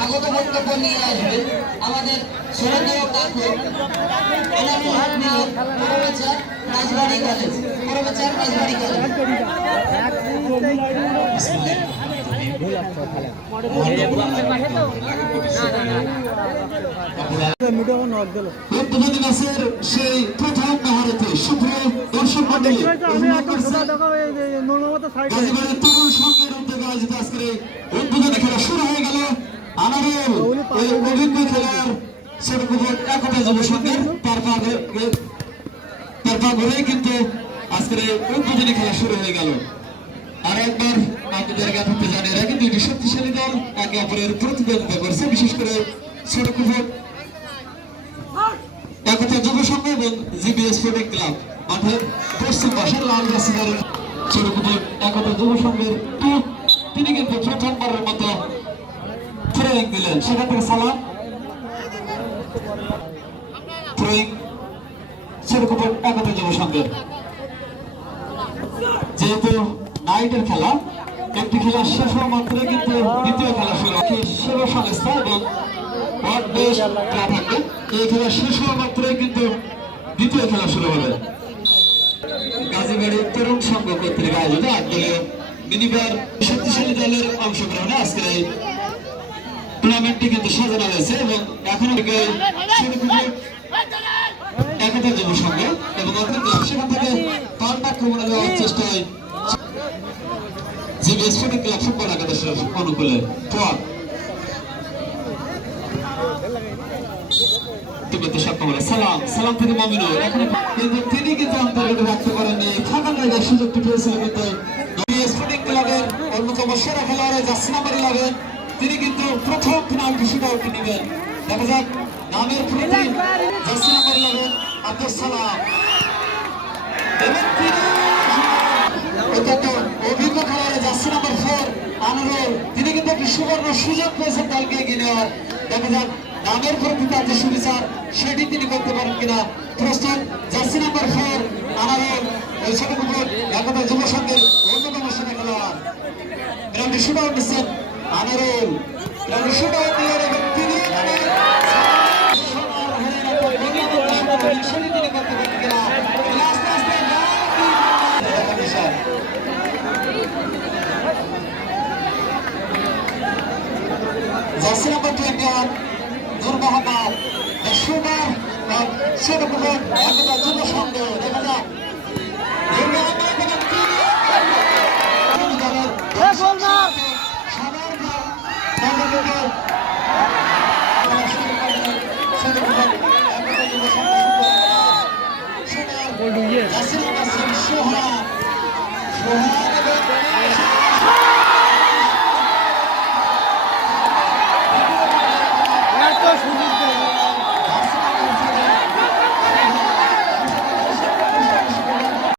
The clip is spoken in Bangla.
স্বাগত বক্তব্য নিয়ে আসবে আমাদের শ্রদ্ধেয় কাকু এনামুল হক মিলন, পরবেচার রাজবাড়ী কলেজ, পরবেচার রাজবাড়ী কলেজ। সেই প্রথম মহারথী সুপ্রিয় দর্শক মন্ডলী তরুণ সংঘের উদ্যোগে আয়োজিত আজকের উদ্বোধনী খেলা শুরু হয়ে গেল। আনারুল অভিজ্ঞ খেলোয়াড় ছোটকুপুর একতা যুব সংঘের তারপর ঘুরেই কিন্তু আজকের উদ্বোধনী খেলা শুরু হয়ে গেল। আর একবার আপনাদের জ্ঞাপনতে জানিয়ে রাখি, দুইটি শক্তিশালী দল একে অপরের প্রতিদ্বন্দ্বিতা করছে, বিশেষ করে ছোটকুপুর একতা যুব সংঘ এবং জিবিএস স্পোর্টিং ক্লাব মাঠের পশ্চিম পাশে লাল রাস্তার ছোটকুপুর একতা যুব সংঘের তিনি কিন্তু প্রথমবারের মতো থ্রোয়িং দিলেন, সেখান থেকে সালাম থ্রোয়িং ছোটকুপুর একতা যুব সংঘের। যেহেতু নাইটের খেলা, একটি খেলা শেষ হওয়া মাত্রই কিন্তু দ্বিতীয় খেলা শুরু হবে। সেবা সংস্থা এবং এই খেলা শেষ হওয়া মাত্রই কিন্তু দ্বিতীয় খেলা শুরু হবে। গাজীবাড়ি তরুণ সংঘ কর্তৃক আয়োজিত ৮ দলীয় মিনিবার শক্তিশালী দলের অংশগ্রহণে আজকের এই টুর্নামেন্টটি কিন্তু সাজানো হয়েছে এবং এখনো একতা যুব সংঘ এবং সেখান থেকে পাল্টা আক্রমণে দেওয়ার চেষ্টায় জিবিএস স্পোর্টিং ক্লাব ফুটবল একাদশের অনুকূলে সালাম থেকে মামিনুল, কিন্তু তিনি কিন্তু আন্তর্জাতিক রাখতে পারেননি। ফাঁকা জায়গায় সুযোগটি পেয়েছিল, কিন্তু স্পোর্টিং ক্লাবের অন্যতম সেরা খেলোয়াড় জার্সি নাম্বার 11 তিনি কিন্তু প্রথম পেনাল্টি শুটআউট নেবেন। দেখা যাক নামের প্রতি জার্সি নাম্বার 11 আব্দুল সালাম এবং অভিজ্ঞ খেলোয়াড় জার্সি নাম্বার 4 আনারুল, তিনি কিন্তু একটি সুবর্ণ সুযোগ পেয়েছেন দলকে এগিয়ে নেওয়ার। দেখা যাক নামের প্রতি তার যে সুবিচার সেটি তিনি করতে পারেন কিনা। প্রস্তুত জার্সি নাম্বার 4 আনারুল, ওই ছোটকুপুর একতা যুব সংঘের অন্যতম সেরা খেলোয়াড়। পেনাল্টি শুটআউট নিচ্ছেন আনারুল, পেনাল্টি শুটআউট দিয়ে এবং তিনি সেটি তিনি করতে পারেন কিনা। Jersey number 21 Noor Mohammad, the shooter of Chhotkupur একতা যুব সংঘ। দেখা যাক জার্সি নাম্বার 6 সোহাগ